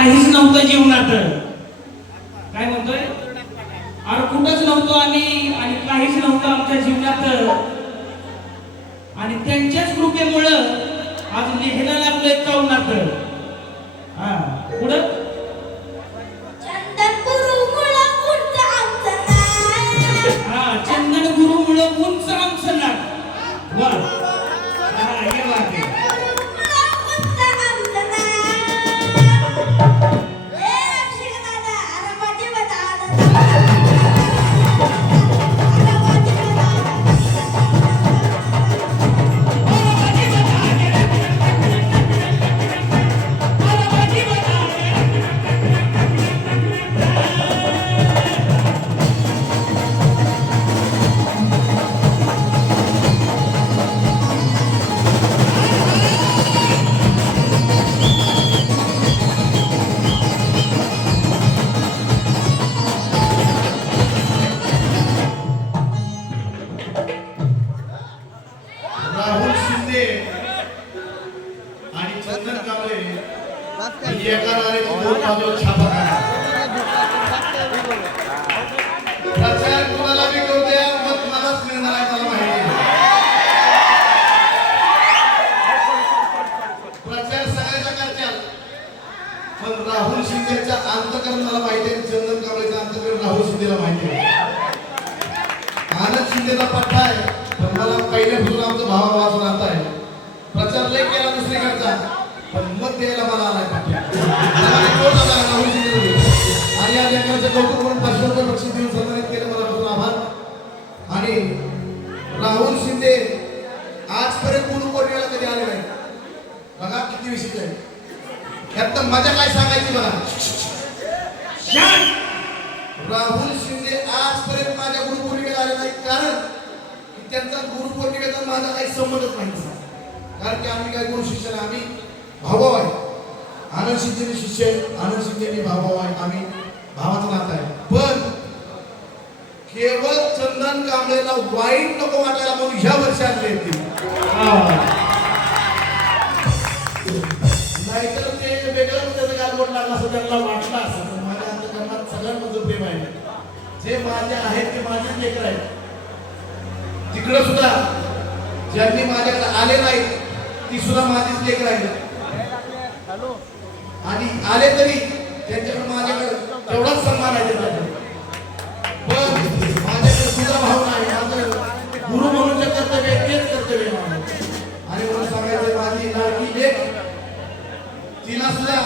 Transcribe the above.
काहीच नव्हतं जीवनात. काय म्हणतोय? अरे कुठंच नव्हतो आम्ही आणि काहीच नव्हतं आमच्या जीवनात. आणि त्यांच्याच कृपेमुळं आज लिहायला लागलोय कवनात. हा पुढं चंदन गुरुमुळं उंच आमचं नाक. हा चंदन गुरुमुळं उंच आमचं नाक. वा हा हे वाटे गुरुमुळं उंच आमचं नाक. ए रक्षक दादा, अरे माझी बदादा. अरे माझी बदादा. राहुल शिंदे आणि चंदन कांबळे ही एका नाण्याची दोन बाजूला छापा काढा. प्रचार कोणाला बी करू द्या, मत मलाच मिळणार आहे, मला माहिती आहे. प्रचार सगळ्याचा करचाल, पण राहुल शिंदेचा अंतकरण मला माहिती आहे, चंदन कांबळेचं अंतकरण राहुल शिंदेला माहिती आहे. आनंद शिंदेचा पट्टा आहे, पण मला पहिल्यापासून आमचं भावाभावाचं नातं आहे. प्रचार लय केला दुसरीकडचा, पण मत द्यायला मला आलाय पट्ट्या. राहुल शिंदे आणि या लेकराचं कौतुक करून 500 रुपये बक्षीस देऊन सन्मानित केलं, मनापासून आभार. आणि राहुल शिंदे आजपर्यंत गुरुपौर्णिमेला कधी आले नाही. बघा किती विशेष आहे. यात तर मजा काय सांगायची मला. राहुल शिंदे आजपर्यंत माझ्या गुरुपौर्णिमेला आले नाही, कारण त्यांचा गुरुपौर्णिमेचा माझा काही संबंधच नाही. कारण की आम्ही काय गुरु शिष्य नाही, आम्ही भाऊ आहे. आनंद शिंदे शिष्य आहे, आनंद शिंदे भाऊ आहे, आम्ही भावाचं नातं आहे. पण केवळ चंदन कांबळेला वाईट नको वाटायला म्हणून ह्या वर्षी आणले ते. नाहीतर ते वेगळं त्याचं गालबोट लागला असं त्यांना वाटलं असं. पण माझ्या अंतकरणात सगळ्यांमध्ये प्रेम आहे. जे माझे आहेत ते माझेच लेकर आहेत. तिकडं सुद्धा ज्यांनी माझ्याकडे आले नाही ती सुद्धा माझीच लेकर आहे. आणि आले तरी त्यांच्याकडे माझ्याकडे तेवढाच सन्मान आहे त्यांच्याकडे. पण माझ्याकडे सुद्धा भाव नाही. माझं गुरु म्हणून जे कर्तव्य आहे तेच कर्तव्य आहे. आणि म्हणून सांगायचं माझी लाडकी लेक, तिला सुद्धा